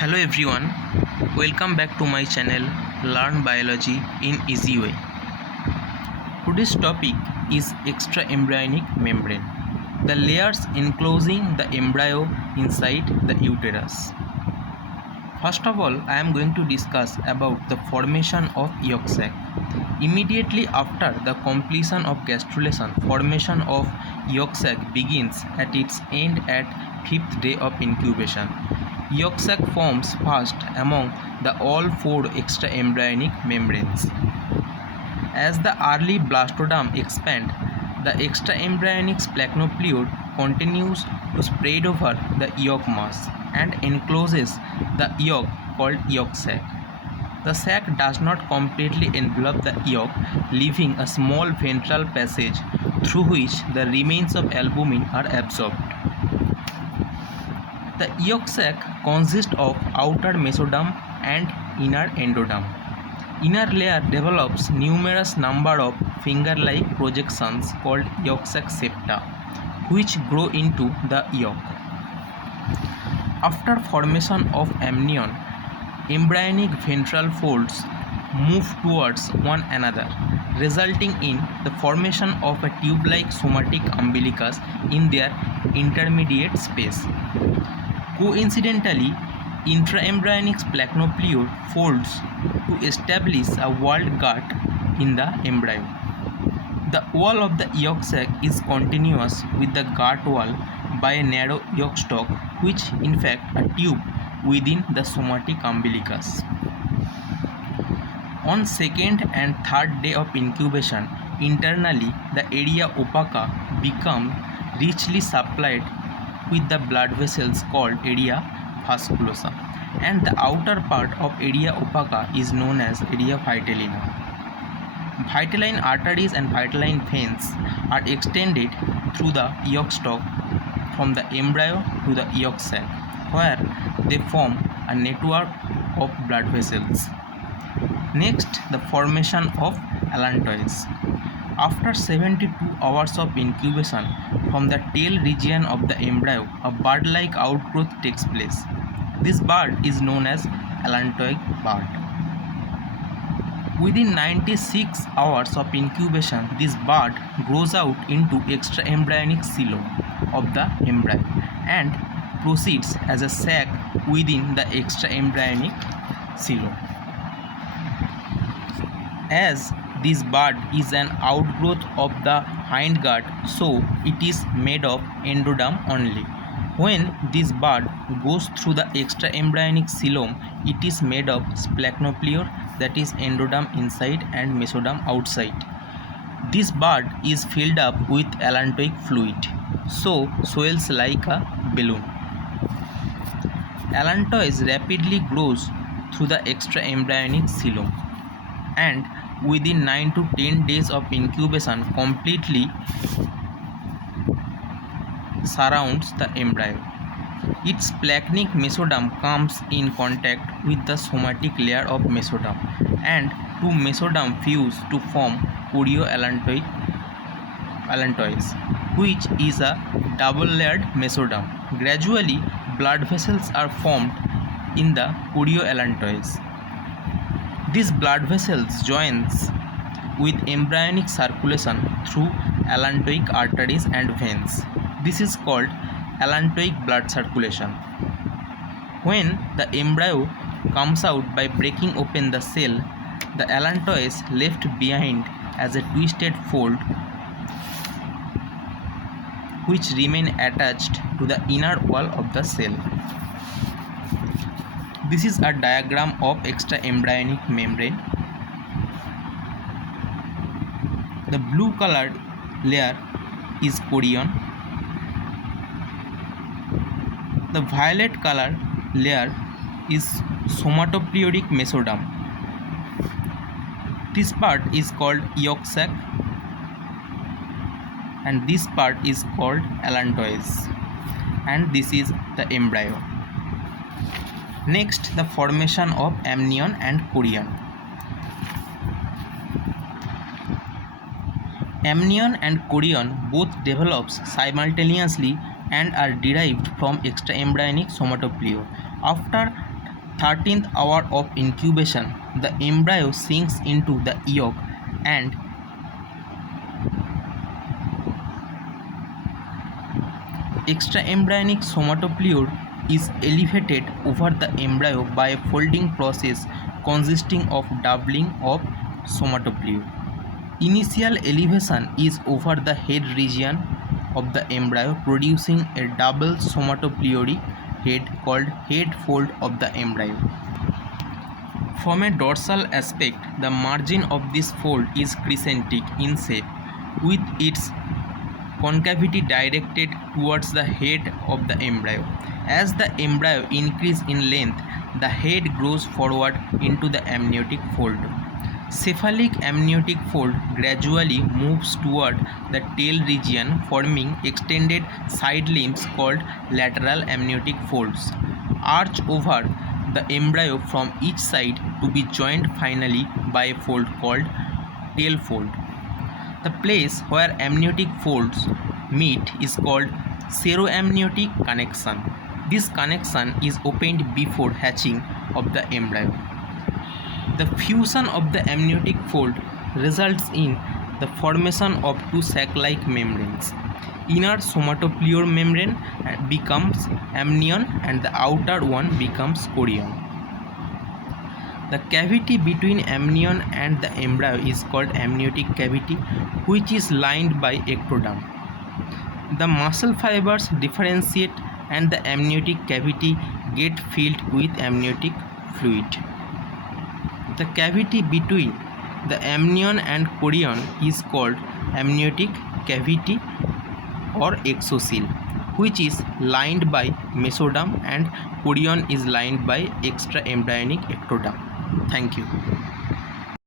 Hello everyone, welcome back to my channel Learn Biology in Easy Way. Today's topic is extraembryonic membrane, the layers enclosing the embryo inside the uterus. First of all, I am going to discuss about the formation of yolk sac. Immediately after the completion of gastrulation, formation of yolk sac begins at its end at 5th day of incubation. Yolk sac forms first among the all four extraembryonic membranes. As the early blastoderm expands, the extraembryonic splachnopleuron continues to spread over the yolk mass and encloses the yolk called yolk sac. The sac does not completely envelop the yolk, leaving a small ventral passage through which the remains of albumin are absorbed. The yolk sac consists of outer mesoderm and inner endoderm. Inner layer develops numerous number of finger-like projections called yolk sac septa, which grow into the yolk. After formation of amnion, embryonic ventral folds move towards one another, resulting in the formation of a tube-like somatic umbilicus in their intermediate space. Coincidentally, intraembryonic splachnopleuron folds to establish a walled gut in the embryo. The wall of the yolk sac is continuous with the gut wall by a narrow yolk stalk, which in fact a tube within the somatic umbilicus. On second and third day of incubation, internally the area opaca becomes richly supplied with the blood vessels called area vasculosa, and the outer part of area opaca is known as area vitellina. Vitelline arteries and vitelline veins are extended through the yolk stalk from the embryo to the yolk sac, where they form a network of blood vessels. Next, the formation of allantois. After 72 hours of incubation, from the tail region of the embryo, a bird-like outgrowth takes place. This bird is known as allantoic bird. Within 96 hours of incubation, this bird grows out into extraembryonic coelom of the embryo and proceeds as a sac within the extraembryonic coelom. As this bird is an outgrowth of the hindgut, so it is made of endoderm only. When this bird goes through the extraembryonic coelom, it is made of splachnopleuron, that is endoderm inside and mesoderm outside. This bird is filled up with allantoic fluid, so swells like a balloon. Allantois rapidly grows through the extraembryonic coelom and within 9 to 10 days of incubation completely surrounds the embryo. Its splachnic mesoderm comes in contact with the somatic layer of mesoderm, and two mesoderm fuse to form chorioallantois, which is a double-layered mesoderm. Gradually, blood vessels are formed in the chorioallantois. These blood vessels joins with embryonic circulation through allantoic arteries and veins. This is called allantoic blood circulation. When the embryo comes out by breaking open the cell, the allantois left behind as a twisted fold which remain attached to the inner wall of the cell. This is a diagram of extraembryonic membrane. The blue colored layer is chorion. The violet color layer is somatopleuric mesoderm. This part is called yolk sac and this part is called allantois, and this is the embryo. Next, the formation of amnion and chorion. Amnion and chorion both develops simultaneously and are derived from extraembryonic somatopleure. After 13th hour of incubation, the embryo sinks into the yolk and extraembryonic somatofluid is elevated over the embryo by a folding process consisting of doubling of somatofluid. Initial elevation is over the head region of the embryo, producing a double somatofluidic head called head fold of the embryo. From a dorsal aspect, the margin of this fold is crescentic in shape, with its concavity directed towards the head of the embryo. As the embryo increases in length, the head grows forward into the amniotic fold. Cephalic amniotic fold gradually moves toward the tail region, forming extended side limbs called lateral amniotic folds, arch over the embryo from each side to be joined finally by a fold called tail fold. The place where amniotic folds meet is called seroamniotic connection. This connection is opened before hatching of the embryo. The fusion of the amniotic fold results in the formation of two sac-like membranes. Inner somatofluid membrane becomes amnion and the outer one becomes chorion. The cavity between amnion and the embryo is called amniotic cavity, which is lined by ectoderm. The muscle fibers differentiate and the amniotic cavity get filled with amniotic fluid. The cavity between the amnion and chorion is called amniotic cavity or exocele, which is lined by mesoderm, and chorion is lined by extraembryonic ectoderm. Thank you.